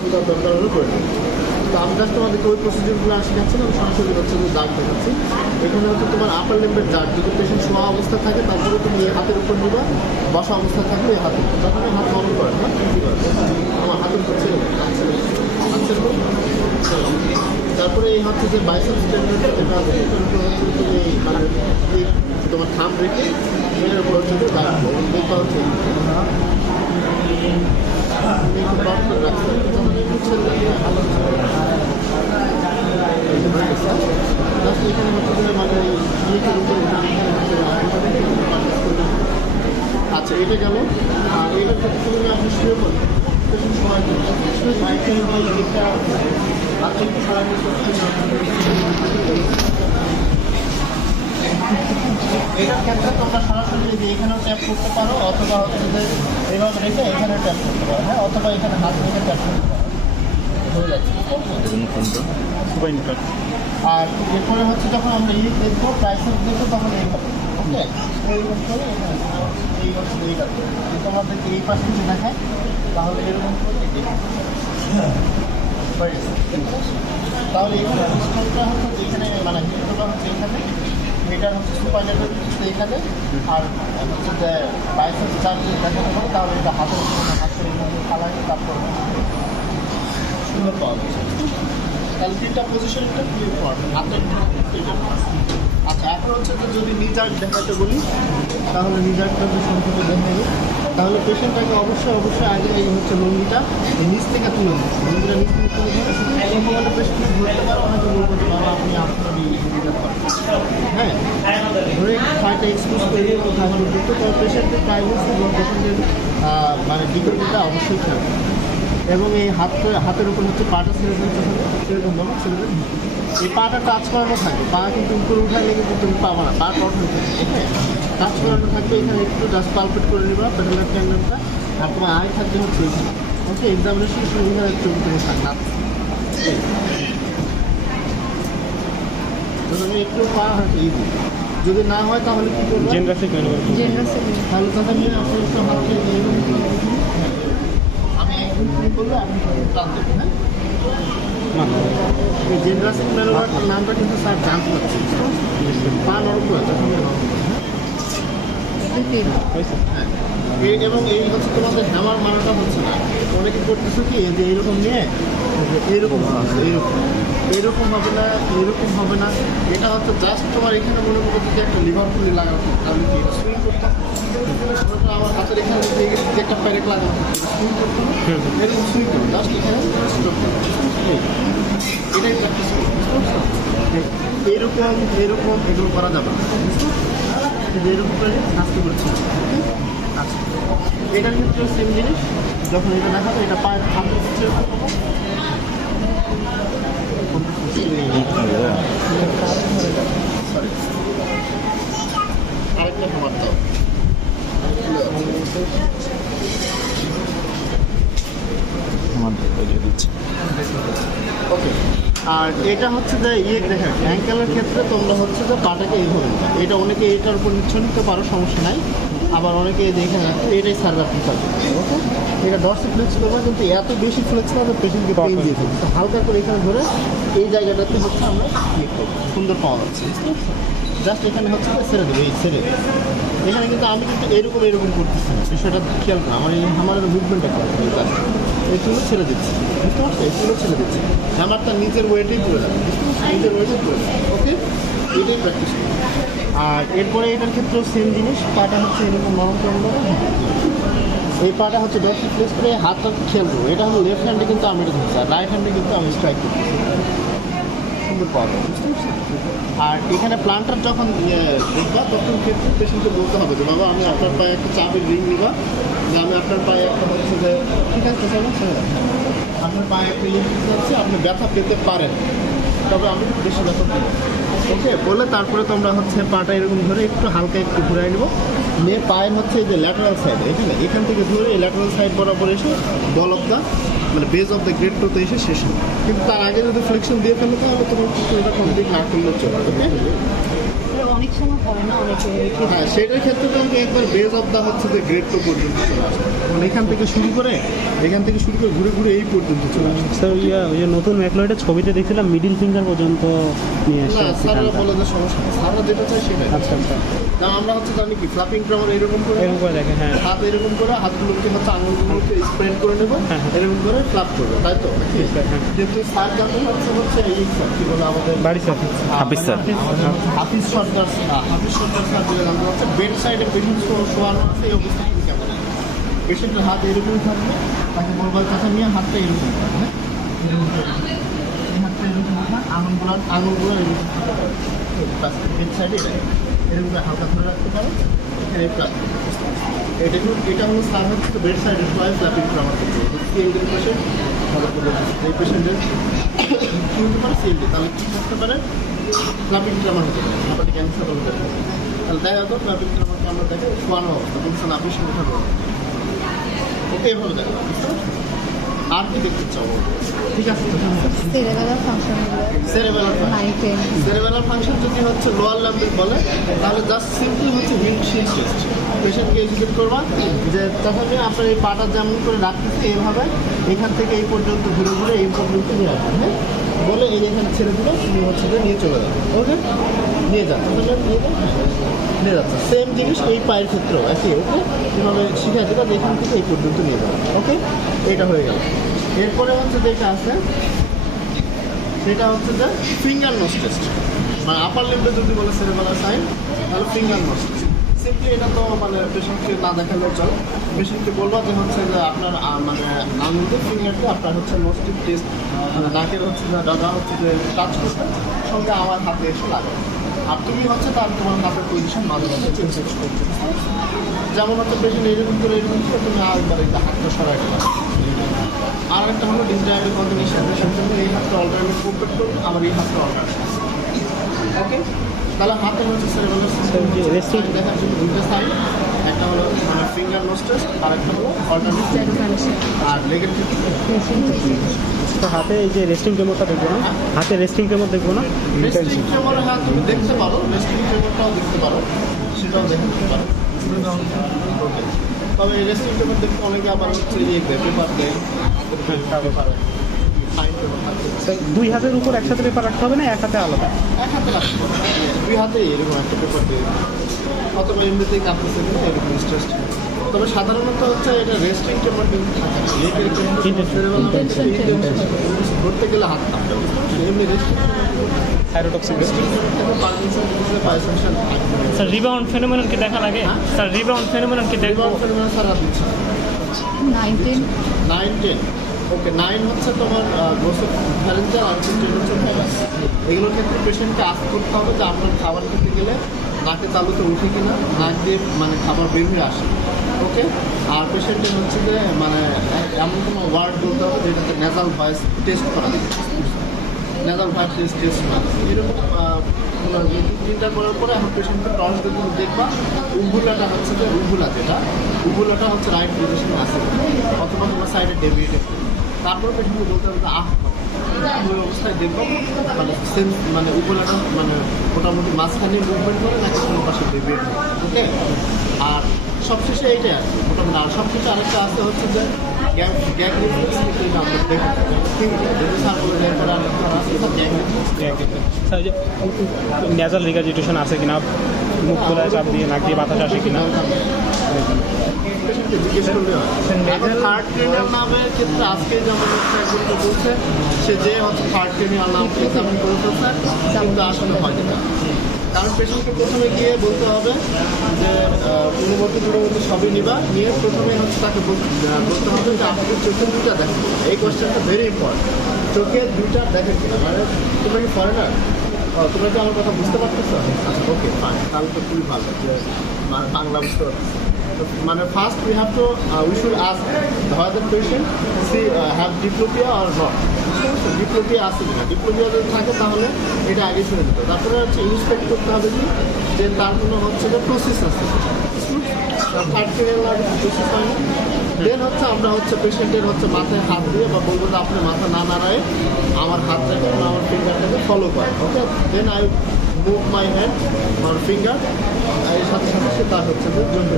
সুবিধার দরকার হলে করে নেবে। তো আমি জাস্ট তোমাদেরকে ওই প্রসিডিউরগুলো শেখাচ্ছি না, আমি সরাসরি হচ্ছে যে দাগ দেখাচ্ছি। এখানে হচ্ছে তোমার আপার লিম্বের জাগ, যদি পেশেন্ট শোয়া অবস্থা থাকে তারপরে তুমি এই হাতের উপর নিবা, বসা অবস্থা থাকবে এই হাতে, তখন হাত নরম করে না, আমার হাতের হচ্ছে তারপরে এই হচ্ছে যে বাইসেপস টেন্ডন যেটা আছে এটার উপর হচ্ছে তুমি মানে তোমার থাম রেখে এর উপর হচ্ছে যে দাগ দেখবা হচ্ছে আচ্ছা এটা গেল। আর এটার ক্ষেত্রে তুমি আপনি শুয়ে পড়েন সময় এটার ক্ষেত্রে তোমরা সরাসরি যে এখানেও ট্যাপ করতে পারো, অথবা হচ্ছে যে এইভাবে রেখে এখানে ট্যাপ করতে পারো, হ্যাঁ, অথবা এখানে হাত রেখে ট্যাপ করতে পারো, হয়ে যাচ্ছে। আর এরপরে হচ্ছে যখন আমরা দেখবো প্রাইসেস দেখবো তখন এইভাবে, ওকে, এইরকম করে এই হচ্ছে এই কাছে তোমাদেরকে এই পাশে যদি দেখায় তাহলে এরকম করে তাহলে এখানে পিস্টনটা হচ্ছে এখানে মানে হিটটা হচ্ছে এখানে, এটা হচ্ছে সুপার লেভেল হচ্ছে এখানে, আর হচ্ছে যে বাইসেপস চার্জ দেখাতে পারে তাহলে এটা হাতের হাতের ফালাইতে তারপর সুন্দর পাওয়া যাচ্ছে। তাহলে তিনটা পজিশনটা খুবই ইম্পর্টেন্ট হাতের। আচ্ছা এখন হচ্ছে যে যদি নিজার দেখাতে বলি তাহলে নিজারটা যদি সম্পর্কে দেখাবো তাহলে পেশেন্টটাকে অবশ্যই আগে এই হচ্ছে লুঙ্গিটা নিচ থেকে তুলে দিচ্ছে, লুঙ্গিটা নিচ থেকে তুলে ধরে প্রথমত পেশেন্ট ধরতে পারো, অনেকে বলবো যে বাবা আপনি আপনার হ্যাঁ ধরে ফাইটা এক্সপোজ করে থাকবে, কিন্তু পেশেন্টের প্রাইভেসি এবং পেশেন্টের মানে ডিগ্রিটা অবশ্যই খেয়াল। এবং এই হাতের উপর হচ্ছে পাটা ছেড়ে দিতে হবে, সেরকম ভাবে ছেড়ে দেবে। এই পাটা টাচ করানো থাকবে, পা কিন্তু উপরে উঠাইলে কিন্তু তুমি পাবো না, পা কঠোর থাকবে, ওকে, টাচ করানো থাকবে। এখানে একটু জাস্ট পালপেট করে নেবা পেডালের ট্যান্ডেমটা, আর তোমার আয় থাকবে হচ্ছে এখানে, ওকে, এক্সামিনেশন এখানে একটু তুমি থাকবে আমি একটু পা হাতে ইজি, যদি না হয় তাহলে কী করবো তাহলে তখন আপনি একটু হাতে করলে আপনি টান দেবেন, হ্যাঁ। জেনারেশন ম্যানুভারটার নামটা কিন্তু স্যার জানতে পারছি, পা নরম করে হ্যাঁ। এবং এই হচ্ছে তোমাদের হ্যামার মানাটা হচ্ছে না, অনেকে করতেছো কি যে এইরকম নিয়ে এইরকম এইরকম হবে না, এরকম হবে না, এটা হচ্ছে জাস্ট তোমার এখানে মনে করো যদি একটা লিভার পুলি লাগানো, আমি কি সুইং করতাম আমার হাতের এখানে যে একটা প্যারেক লাগানো সুইং করতাম, এরকম সুইং করো জাস্ট এখানে এটাই প্র্যাকটিস করো, এরকম এগুলো করা যাবে না, এরকম করে নাচতে করছি। আচ্ছা এটার ক্ষেত্রে সেম জিনিস, যখন এটা দেখাবো এটা পায়ের হাতে আরেকটা খাবার দাও, ওকে। আর এটা হচ্ছে যে দেখেন অ্যাঙ্কেলের ক্ষেত্রে তোমরা হচ্ছে যে পাটাকে এইভাবে এটা অনেকে এটার উপর নিতে পারো, সমস্যা নাই, আবার অনেকে দেখে রাখো এটাই সার্ভার প্রিফার করবে, ওকে। এটা ডর্সে ফ্লেক্স করবে কিন্তু এত বেশি ফ্লেক্স করবে পেশেন্টকে পেইন দিয়ে দেবে, তো হালকা করে এখানে ধরে এই জায়গাটাতে হচ্ছে আমরা ক্লিক করবো, সুন্দর পাওয়া যাচ্ছে, জাস্ট এখানে হচ্ছে ছেড়ে দেবে, এই ছেড়ে দেবে এখানে, কিন্তু আমি কিন্তু এরকম করতেছি না, সেটা খেয়াল করো আমার মুভমেন্টটা করে এই চুলো ছেড়ে দিচ্ছি, বুঝতে পারছো, এই চুলো ছেড়ে দিচ্ছি, আমার তার নিজের ওয়েটেই পড়ে যাবে, নিজের ওয়েটেই পড়ে যাবে, ওকে, এটাই প্র্যাকটিস করি। আর এরপরে এটার ক্ষেত্রেও সেম জিনিস, পাটা হচ্ছে এরকম নরম করে দেবো, এই পাটা হচ্ছে ডটটি প্লেস করে হাতটা খেয়াল করবো, এটা হলো লেফট হ্যান্ডে কিন্তু আমি এটা ধরছি, আর রাইট হ্যান্ডে কিন্তু আমি স্ট্রাইক করছি, সুন্দর পাওয়া যায়, বুঝতে পারছি। আর এখানে প্লান্টার যখন দেখবা তখন ক্ষেত্রে পেশেন্টকে বলতে হবে যে বাবা আমি আপনার পায়ে একটা চাবির রিং নিবা, যে আমি আপনার পায়ে একটা হচ্ছে যে ঠিক আছে আপনার পায়ে একটা ইয়ে দিতে যাচ্ছে, আপনি ব্যথা পেতে পারেন, তবে আমি একটু বেশি ব্যথা দেবো, ওকে বলে তারপরে তোমরা হচ্ছে পাটা এরকম ধরে একটু হালকা একটু ঘুরাই নেবো, নিয়ে পায়ের হচ্ছে এই যে ল্যাটারাল সাইড এখান থেকে ধরে এই ল্যাটারাল সাইড বরাবর এসে বল অফ দ্য মানে বেজ অফ দ্য গ্রেড টোতে এসে শেষ হবে, কিন্তু তার আগে যদি ফ্লেকশন দিয়ে ফেলে তাহলে তোমার কিন্তু এটা কমপ্লিট না করলেও চলে, ওকে। অনেক সময় হয় না অনেকে হ্যাঁ সেটার ক্ষেত্রে তোমাকে একবার বেজ অফ দা হচ্ছে যে গ্রেড 2 পর্যন্ত চলে আসবে, মানে এখান থেকে শুরু করে ঘুরে ঘুরে এই পর্যন্ত চলে আসবে। স্যার ওই যে নতুন ম্যাকলয়েডের ছবিতে দেখছিলাম মিডিল ফিঙ্গার পর্যন্ত নিয়ে আসছে না স্যাররা বলে যে সমস্যা নেই, স্যাররা যেটা চায় সেটাই। আচ্ছা আচ্ছা কারণ আমরা হচ্ছে জানি কি ফ্লাপিং ক্রামার এরকম করে এরকম করে দেখে, হ্যাঁ হাত এরকম করে হাতগুলোকে হচ্ছে আঙুলগুলোকে স্প্রেড করে নেবো, হ্যাঁ। এরকম করে ফ্লাপ করবো, তাই তো? হ্যাঁ। কিন্তু স্যার জানতে হচ্ছে এই স্যার কি বলে আমাদের বাড়ি স্যার হাফিজ স্যার। হাফিজ সরকার স্যার যেটা জানতে হচ্ছে বেড সাইডে পেশেন্ট শোয়ানো আছে এই অবস্থা কিন্তু কেমন, পেশেন্টের হাত এরকম থাকবে, তাকে বলবার কথা নিয়ে হাতটা এরকম থাকবে, হ্যাঁ এরকম থাকবে। এই হাতটা এরকম থাক, আঙুলগুলো এরকম বেড সাইডে এরকম করে হালকা ধরে রাখতে পারো, এখানে এটা হলো স্যার হচ্ছে বেড সাইডে শোয়ায় ফ্ল্যাপিং ক্রামার করছে সিএলডি পেশেন্ট, এই পেশেন্টের কী হতে পারে সিএলডি, তাহলে কী করতে পারে ফ্ল্যাপিং ক্রামার হতে পারে, ব্যাপারটি ক্যান্সার হতে পারে। তাহলে দেখা যাতো ফ্ল্যাপিং ক্রামারকে আমরা দেখে শোয়ানো অবস্থা কিন্তু নাপির সঙ্গে থাকবো, ওকে এভাবে দেখা বুঝতে পারছি। আর কি দেখতে চাও? ঠিক আছে, সেরেবেলার ফাংশন সেরেবেলার ফাংশন যদি হচ্ছে লোয়ার ল্যাম্বের বলে তাহলে জাস্ট সিম্পলি হচ্ছে উইন্ডশিল্ড টেস্ট। পেশেন্টকে এডুকেট করবা যে তখন আপনার এই পাটা যেমন করে রাখতেছে এইভাবে এখান থেকে এই পর্যন্ত ঘুরে ঘুরে এই পর্যন্ত নিয়ে আসবেন, হ্যাঁ বলে এই এখানে ছেড়ে দিলে তুমি হচ্ছে যে নিয়ে চলে যাবে, ওকে নিয়ে যান নিয়ে যাচ্ছে। সেম জিনিস এই পায়ের ক্ষেত্রেও একই, ওকে কীভাবে শিখা দেবে যে এখান থেকে এই পর্যন্ত নিয়ে যাবে, ওকে এটা হয়ে গেল। এরপরে হচ্ছে যেটা আছে সেটা হচ্ছে যে ফিঙ্গার নোজ টেস্ট, মানে আপার লিম্বে যদি বলে সেরেবেলার সাইন তাহলে ফিঙ্গার নোজ টেস্ট। সিম্পলি এটা তো মানে পেশেন্টকে না দেখালেও চলে, পেশেন্টকে বলবো যে হচ্ছে যে আপনার মানে আঙুলের ফিঙ্গারকে আপনার হচ্ছে নোস্টিক টেস্ট মানে নাকের হচ্ছে যে ডাটা হচ্ছে যে টাচ করতে সঙ্গে আমার হাতে এসে লাগে, আর তুমি হচ্ছে তার তোমার হাতের পজিশন মাঝে মাঝে চেঞ্জ করতে, যেমন হচ্ছে পেশেন্ট এরকম করে তুমি আরেকবার একটা হাতটা সরাই দিলাম। আর একটা হলো ডিসডায়াবেল কম্বিনেশন, সেজন্য এই হাতটা অল্টারনেট মুভমেন্ট করুন, আবার এই হাতটা অল্টারনেট, ওকে তাহলে হাতের হচ্ছে সেরেবেলার সিস্টেম দেখার জন্য দুইটা সাইড, একটা হলো মানে ফিঙ্গার নোজ টেস্ট আর একটা হলো অল্টারনেট, আর লেগের ক্ষেত্রে তো হাতে এই যে রেস্টিং ক্যামেরাটা দেখবো না, হাতে রেস্টিং ক্যামেরা দেখবো না, রেস্টিং ক্যামেরা হ্যাঁ তুমি দেখতে পারো, রেস্টিং ক্যামেরাটাও দেখতে পারো, সেটাও দেখতে পারো, তবে এই রেস্টিং ক্যামেরা দেখতে অনেকে আবার হচ্ছে এই পেপার দেয়, দুই হাতের উপর একসাথে পেপার রাখতে হবে না এক হাতে আলাদা? এক হাতে রাখতে পারো, দুই হাতে এরকম একটা পেপার দিয়ে অথবা এমনিতেই কাঁপতেছে কিনা এরকম স্ট্রেস। তবে সাধারণত হচ্ছে এটা রেস্টিং পেপার কিন্তু ধরতে গেলে হাত কাঁপতে হবে, এমনি রেস্টিং স্যার রিবাউন্ড ফেনোমেনন কি দেখা লাগে? স্যার রিবাউন্ড ফেনোমেনন কি দেখবো? সারা দিচ্ছে 9-10 ওকে 9 হচ্ছে তোমার গ্রোসের ফ্যারেঞ্জাল আর 10 হচ্ছে ভাইরাস। এগুলোর ক্ষেত্রে পেশেন্টকে আস্ক করতে হবে যে আপনার খাবার খেতে গেলে নাকে তালুতে উঠে কিনা, নাক দিয়ে মানে খাবার বের হয়ে আসে, ওকে। আর পেশেন্টের হচ্ছে যে মানে এমন কোনো ওয়ার্ড বলতে হবে যেটাতে নেজাল ভয়েস টেস্ট করা, নেজাল ভয়েস টেস্ট করা, এরকম চিন্তা করার পরে এখন পেশেন্টকে টর্চ দেখে দেখবা উভুলাটা হচ্ছে যে উভুলাটা হচ্ছে রাইট পজিশনে আছে অথবা তোমার সাইডে ডেভিয়েটেড, তারপর পেশেন্টকে বলতে হবে ওই অবস্থায় দেখবো মানে সেন্স মানে উপলাটা মানে মোটামুটি মাঝখানে মুভমেন্ট করে নাকি কোনো পাশে ডেভিয়েট, ওকে। আর সবশেষে এইটাই আছে মোটামুটি, আর সবশেষে আরেকটা আছে হচ্ছে যে গ্যাগ রিফ্লেক্স, এটা আমরা দেখি নেজাল রিগাজিটেশন আছে কিনা, মুখ খোলায় চাপ দিয়ে নাক দিয়ে বাতাস আসে কিনা, জিজ্ঞেস করলে থার্ড ট্রেনার নামের ক্ষেত্রে আজকে যেমন একজনকে বলছে সে যে হচ্ছে থার্ড ট্রেনার নাম এক্সামিন করে ফেলছে কিন্তু আসলে হয় না, কারণ পেশেন্টকে প্রথমে গিয়ে বলতে হবে যে পূর্ববর্তী সবই নিবা, নিয়ে প্রথমে হচ্ছে তাকে বলতে হবে যে আপনাদের চোখের দুটা দেখেন, এই কোয়েশ্চেনটা ভেরি ইম্পর্টেন্ট, চোখের দুইটা দেখেন কিনা, মানে তোমরা কি ফরেনার, তোমরা কি আমার কথা বুঝতে পারতেছো? আচ্ছা ওকে ফাইন, তাহলে তো খুবই ভালো যে মানে বাংলা বুঝতে পারতেছি। মানে first we have to we should ask whether patient have diplopia or not, diplopia আছে কিনা, ডিপ্লোপিয়া যদি থাকে তাহলে এটা আগে শুনে দিতে, তারপরে হচ্ছে ইন্সপেক্ট করতে হবে কি যে তার কোনো হচ্ছে যে প্রসেস আছে, থার্ড ক্লিনিক্যাল প্রসেস হয় না, দেন হচ্ছে আমরা হচ্ছে পেশেন্টের হচ্ছে মাথায় হাত দিয়ে বা বলবো যে আপনি মাথা না নাড়ায় আমার হাতটাকে আমার ফিঙ্গারটাকে ফলো করে, okay. Then I move my hand আর ফিঙ্গার, এর সাথে সাথে সে তার হচ্ছে যে জন্য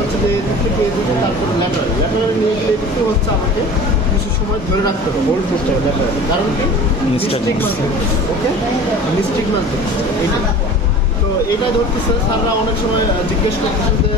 হচ্ছে যে এদিক থেকে এদিকে, তারপরে ল্যাটারালে নিয়ে গেলে এদিকে হচ্ছে আমাকে কিছু সময় ধরে রাখতে হবে, হোল্ড করতে হবে ল্যাটারালে, কারণ কি মিস্টেক মানতে, ওকে মিস্টেক মানতে এইটা। তো এটা ধরতেছে স্যাররা অনেক সময় জিজ্ঞেস করতেছে যে